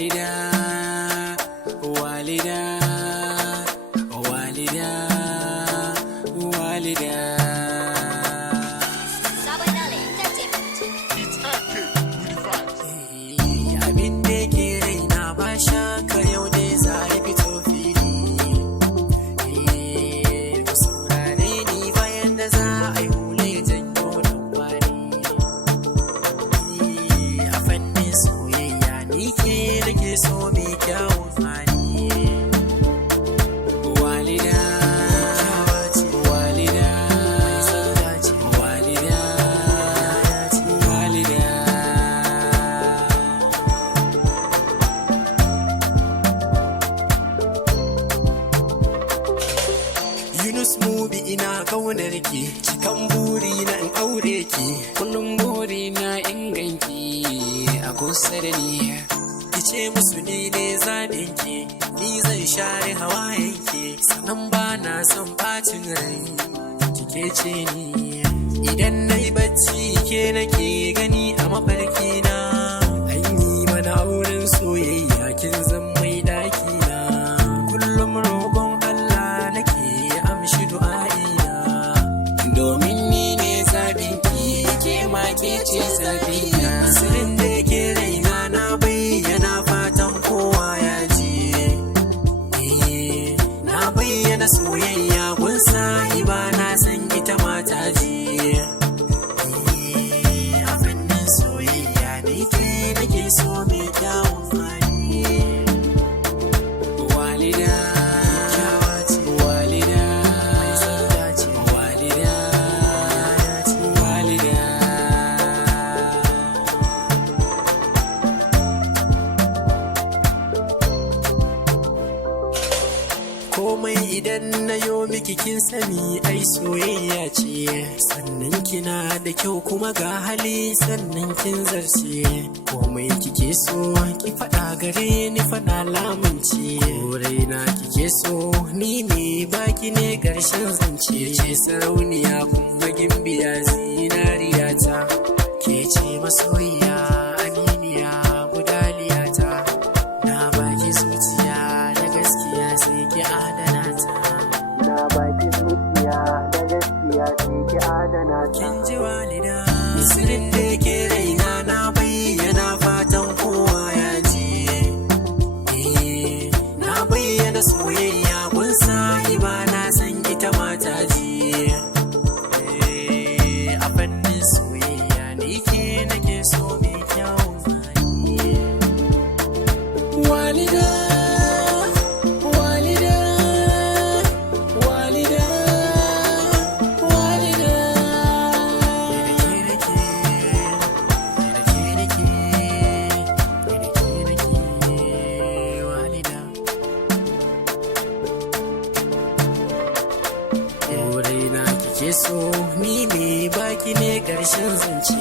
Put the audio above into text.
walida, walida, walida, walida. Abin da ke raina ba shaka yau ne za a fito fili. Ku saurare ni bayan da za a yi hule janyo dan wani. A fannin soyayya ni ke nake so mai kyawun hali. Walida, walida, walida, walida. Yunus Mubi ina kaunar ki, cikan buri na in aure ki, kullum buri na inganki a kusa da ni. Ki ce musu ni ne zaɓin ki, ni zan share hawayen ki, sannan ba na son ɓacin rai, kike ce ni. Idan na yi bacci ke nake gani a mafarki na, an yi mana auren soyayya kin zan mai ɗaki na. Kullum roƙon Allah nake amshi du'a'ina, domin ni ne zaɓinki ke ma ke ce zaɓina. Sirrin da yake raina na bayyana fatan kowa ya ji. Na bayyana soyayya gun sahiba na san ita mata ji. A fannin soyayya ne ke nake so mai kyawun hali. Walida, walida, walida, walida. Komai idan na yo miki kin sani ai soyayya ce, sannan kina da kyau kuma ga hali sannan kin zarce. Komai kike so ki faɗa gare ni faɗa lamunci, raina kike so ni ne baki ne ƙarshen zance. Ce sarauniya kuma gimbiya zinariya ta, ke ce masoyiya aminiya gudaliyata. Na baki zuciya da gaskiya sai ki adana ta. Na baki zuciya da gaskiya sai ki adana ta. Kin ji walida, sirrin da yake raina na bayyana fatan kowa ya ji. Na bayyana soyayya gun sahiba na san ita mata ji. A fannin soyayya ne ke nake so mai kyawun hali. Walida, walida, walida, walida. Raina kike so ni ne baki ne ƙarshen zance.